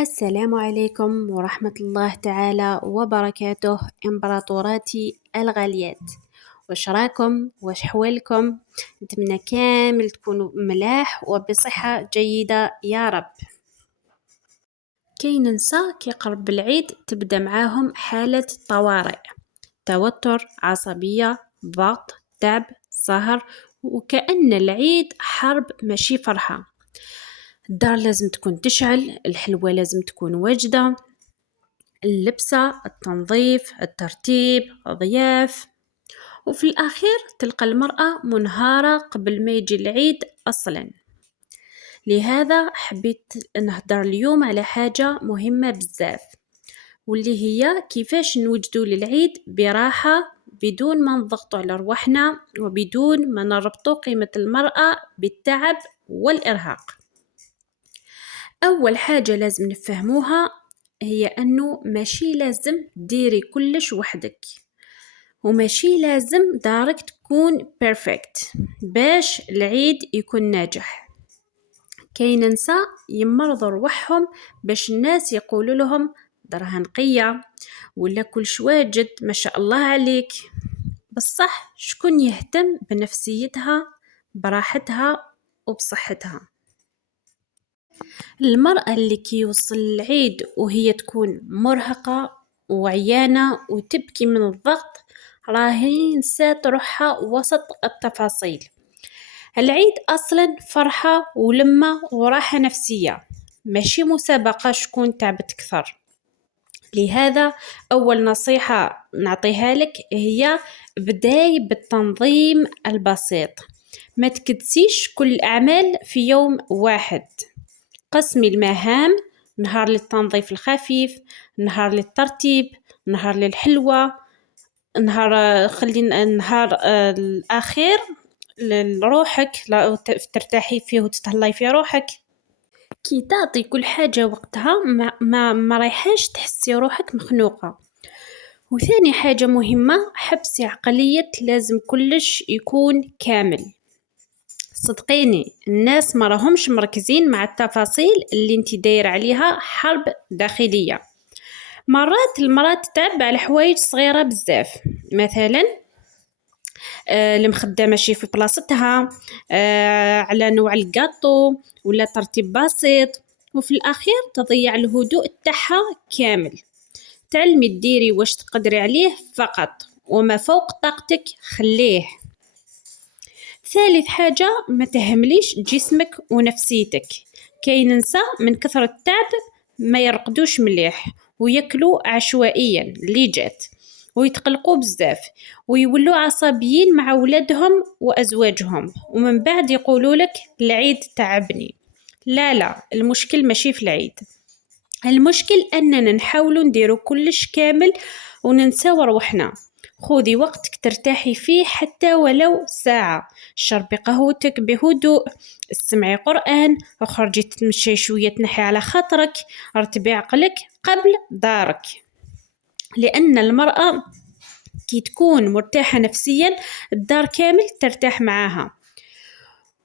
السلام عليكم ورحمة الله تعالى وبركاته. إمبراطوراتي الغاليات، واش راكم؟ واش حوالكم؟ نتمنى كامل تكونوا ملاح وبصحة جيدة يا رب. كي ننسى كيقرب العيد تبدأ معاهم حالة طوارئ، توتر، عصبية، ضغط، تعب، سهر، وكأن العيد حرب ماشي فرحة. الدار لازم تكون تشعل، الحلوى لازم تكون واجدة، اللبسة، التنظيف، الترتيب، ضياف، وفي الأخير تلقى المرأة منهارة قبل ما يجي العيد أصلا. لهذا حبيت نهدر اليوم على حاجة مهمة بزاف، واللي هي كيفاش نوجدوا للعيد براحة بدون ما نضغطوا على رواحنا وبدون ما نربطوا قيمة المرأة بالتعب والإرهاق. أول حاجة لازم نفهموها هي أنه ماشي لازم ديري كلش وحدك، وماشي لازم دارك تكون بيرفكت باش العيد يكون ناجح. كاين نساء يمرضوا رواحهم باش الناس يقولوا لهم درها نقية ولا كلش واجد ما شاء الله عليك. بصح شكون يهتم بنفسيتها، براحتها وبصحتها؟ المرأة اللي كيوصل العيد وهي تكون مرهقة وعيانة وتبكي من الضغط راهي نسات روحها وسط التفاصيل. العيد أصلا فرحة ولمة وراحة نفسية، ماشي مسابقة شكون تعبت أكثر. لهذا أول نصيحة نعطيها لك هي بداي بالتنظيم البسيط، ما تكدسيش كل الأعمال في يوم واحد. قسمي المهام، نهار للتنظيف الخفيف، نهار للترتيب، نهار للحلوى، نهار الأخير لروحك ترتاحي فيه وتتهلاي في روحك. كي تعطي كل حاجة وقتها ما رايحاش تحسي روحك مخنوقة. وثاني حاجة مهمة، حبسي عقلية لازم كلش يكون كامل. صدقيني الناس ما راهمش مركزين مع التفاصيل اللي انتي داير عليها حرب داخلية. مرات المرأة تتعب على حوايج صغيرة بزاف، مثلا المخدة ماشي في بلاصتها، على نوع الجاتو ولا ترتيب بسيط، وفي الأخير تضيع الهدوء تاعها كامل. تعلمي تديري واش تقدري عليه فقط، وما فوق طاقتك خليه. ثالث حاجة، ما تهمليش جسمك ونفسيتك. كاين نساء من كثرة التعب ما يرقدوش مليح ويأكلوا عشوائيا اللي جات، ويتقلقوا بزاف ويولوا عصبيين مع ولادهم وأزواجهم، ومن بعد يقولوا لك العيد تعبني. لا، المشكل ماشي في العيد، المشكل أننا نحاولوا نديروا كلش كامل وننساو روحنا. خذي وقتك ترتاحي فيه حتى ولو ساعة، شربي قهوتك بهدوء، استمعي قرآن، اخرجي تمشي شوية تنحي على خاطرك، ارتبي عقلك قبل دارك. لأن المرأة كي تكون مرتاحة نفسيا الدار كامل ترتاح معاها.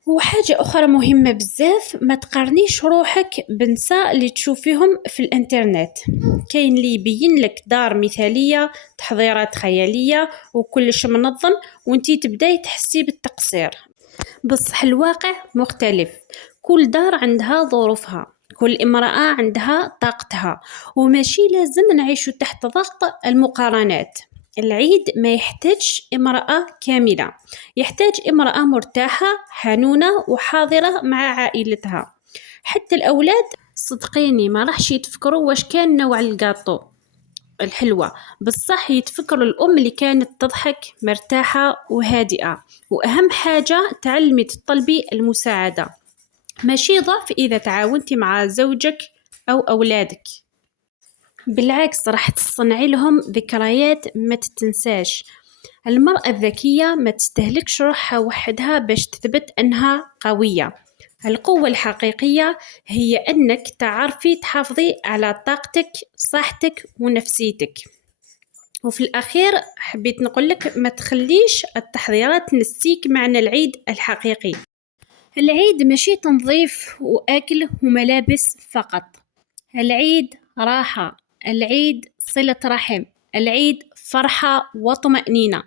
وحاجة أخرى مهمة بزاف، ما تقارنيش روحك بنساء اللي تشوفيهم في الانترنت. كاين اللي يبين لك دار مثالية، تحضيرات خيالية وكلش منظم، وانتي تبداي تحسي بالتقصير. بصح الواقع مختلف، كل دار عندها ظروفها، كل امرأة عندها طاقتها، وماشي لازم نعيشوا تحت ضغط المقارنات. العيد ما يحتاج امرأة كاملة، يحتاج امرأة مرتاحة حنونة وحاضرة مع عائلتها. حتى الأولاد صدقيني ما راحش يتفكروا واش كان نوع الجاتو الحلوة، بصح يتفكروا الأم اللي كانت تضحك مرتاحة وهادئة. وأهم حاجة تعلمي تطلبي المساعدة، ماشي ضعف إذا تعاونتي مع زوجك أو أولادك، بالعكس راح تصنعي لهم ذكريات ما تتنساش. المرأة الذكية ما تستهلكش روحها وحدها باش تثبت أنها قوية. القوة الحقيقية هي أنك تعرفي تحافظي على طاقتك، صحتك ونفسيتك. وفي الأخير حبيت نقولك ما تخليش التحضيرات تنسيك معنى العيد الحقيقي. العيد ماشي تنظيف وأكل وملابس فقط، العيد راحة، العيد صلة رحم، العيد فرحة وطمأنينة.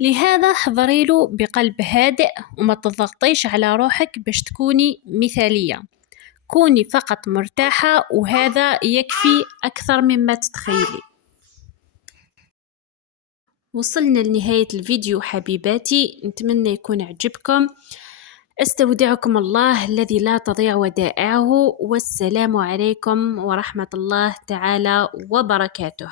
لهذا حضري له بقلب هادئ وما تضغطيش على روحك باش تكوني مثالية، كوني فقط مرتاحة وهذا يكفي أكثر مما تتخيلي. وصلنا لنهاية الفيديو حبيباتي، نتمنى يكون عجبكم. استودعكم الله الذي لا تضيع ودائعه، والسلام عليكم ورحمة الله تعالى وبركاته.